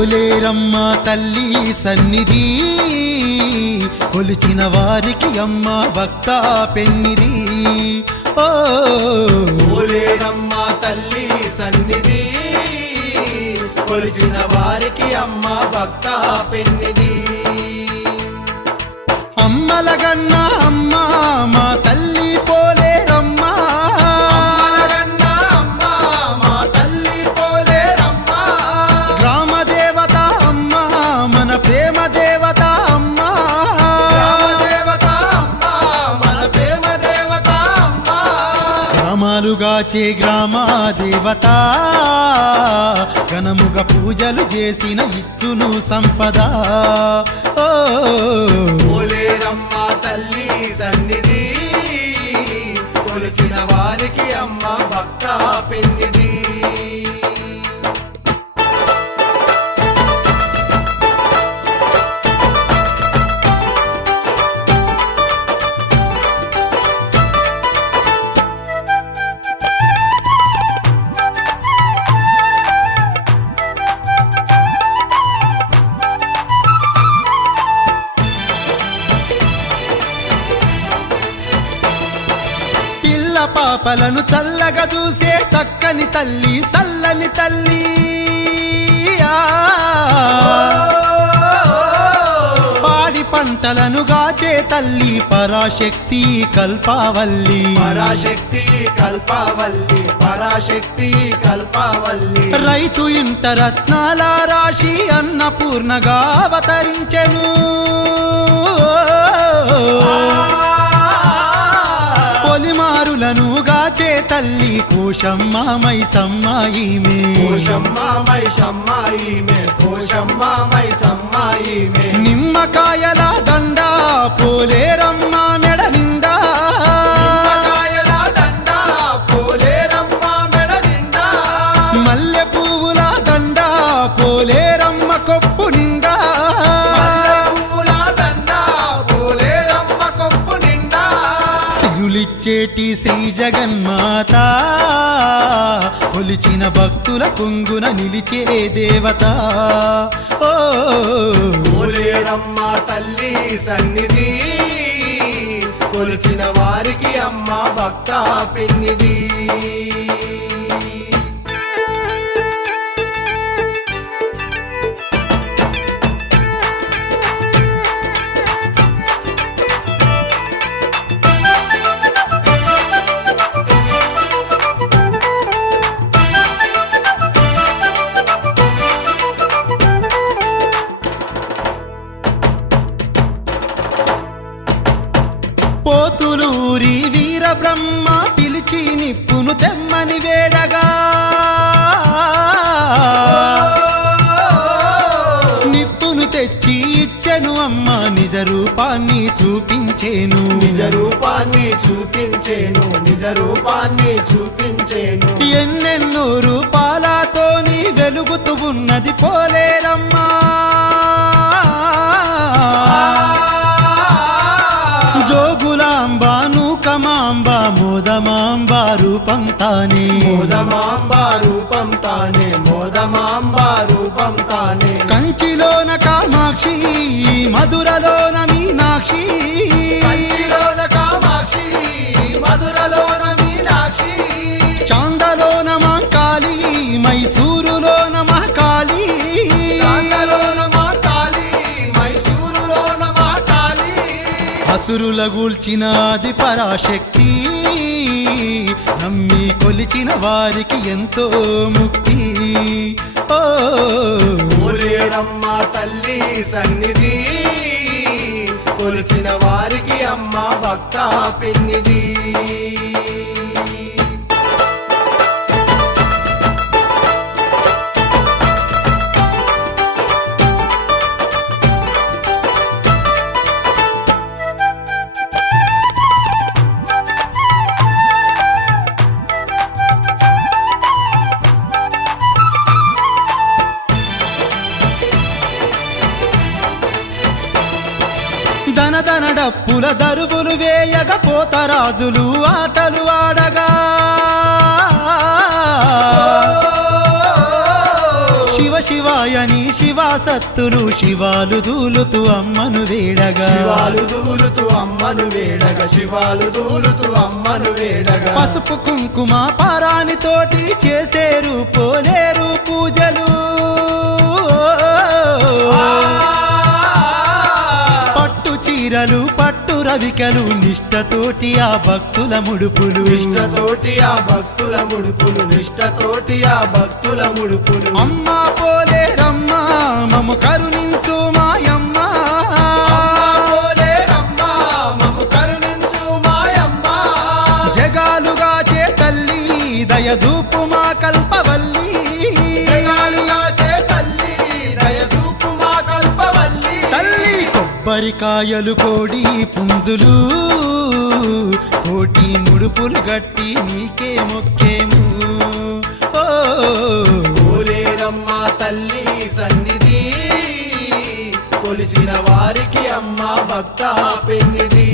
పోలేరమ్మ తల్లి సన్నిధి కొలిచిన వారికి అమ్మ భక్త పెన్నిది ఓ పోలేరమ్మ తల్లి సన్నిధి కొలిచిన వారికి అమ్మ భక్త పెన్నిది అమ్మలగన్న అమ్మ మా తల్లి పోలేరమ్మ అమ్మలగన్న అమ్మ మా తల్లి పోలేరమ్మ గ్రామ దేవత అమ్మ మన ప్రేమ దేవత అమ్మ గ్రామ దేవత అమ్మ మన ప్రేమ దేవత అమ్మ గ్రామాలుగాచే గ్రామ దేవత ఘనముగా పూజలు చేసిన ఇచ్చును సంపద ఓ పోలేరమ్మ తల్లి సన్నిధి కొలిచిన వారికి అమ్మ భక్త పెన్నిది పిల్ల పాపలను చల్లగా చూసే సక్కని తల్లి సల్లని తల్లి ఆ. పాడి పంటలను గాచే తల్లి పరాశక్తి కల్పావల్లి పరాశక్తి కల్పావల్లి పరాశక్తి కల్పావల్లి రైతు ఇంట రత్నాల రాశి అన్నపూర్ణగా అవతరించెను పొలిమారులను గాచే తల్లి పోషమ్మ మైసమ్మ ఈమె పోషమ్మ మైసమ్మ ఈమె పోషమ్మ మైసమ్మ ఈమె నిమ్మకాయల దండ పోలేరమ్మ మెడ నిండా నిమ్మకాయల దండ పోలేరమ్మ మెడ నిండా మల్లె పువ్వుల దండ పోలేరమ్మ కొప్పు నిండా మల్లె పువ్వుల దండ పోలేరమ్మ కొప్పు నిండా సిరులిచ్చేటి శ్రీ జగన్మాత కొలిచిన భక్తుల కొంగున నిలిచే దేవత ఓ పోలేరమ్మ తల్లి సన్నిధి కొలిచిన వారికి అమ్మ భక్త పెన్నిది పోతులూరి వీరబ్రహ్మ పిలిచి నిప్పును తెమ్మని వేడగా నిప్పును తెచ్చి ఇచ్చెను అమ్మ నిజ రూపాన్ని చూపించేను నిజ రూపాన్ని చూపించేను నిజ రూపాన్ని చూపించేను ఎన్నెన్నో రూపాలతోని వెలుగుతూ ఉన్నది పోలేరమ్మా జోగులాంబ నూకమాంబ మోదమాంబ రూపం తానే మోదమాంబ రూపం తానే మోదమాంబ రూపం తానే కంచిలోన కామాక్షి మధురలోన మీనాక్షి కంచిలోన కామాక్షి మధురలోన మీనాక్షి చాందలోన మాంకాళి మైసూరులోన మహకాళి చాందలోన మహకాళి మైసూరులోన మహకాళి అసురుల గూల్చిన ఆది పరాశక్తి నమ్మి కొలిచిన వారికి ఎంతో ముక్తి ఓ పోలేరమ్మ తల్లి సన్నిధి కొలిచిన వారికి అమ్మ భక్త పెన్నిది ధన డప్పుల దరువులు వేయగ పోతరాజులు ఆటలు ఆడగా శివ శివాయని శివాసత్తులు శివాలు దూలుతూ అమ్మను వేడగా శివాలు దూలుతూ అమ్మను వేడగా శివాలు దూలుతూ అమ్మను వేడగా పసుపు కుంకుమ పారాని తోటి చేసేరు పోలేరు పూజలు పట్టు చీరలు పట్టు రవికలు నిష్టతోటి ఆ భక్తుల ముడుపులు నిష్టతోటి ఆ భక్తుల ముడుపులు నిష్టతోటి ఆ భక్తుల ముడుపులు అమ్మా పోలేరమ్మ మము కరుణించు మాయమ్మ పోలేరమ్మా మమ్ము కరుణించు మాయమ్మ జగాలుగా చే తల్లి దయదూపు మా కల్పవల్లి జగాలుగా చే తల్లి దయచూపు మా కల్పవల్లి తల్లి కొబ్బరికాయలు కోడి పుంజులు కోటి ముడుపులు గట్టి నీకే మొక్కేము ఓ పోలేరమ్మ తల్లి సన్నిధి కొలిచిన వారికి అమ్మ భక్త పెన్నిధి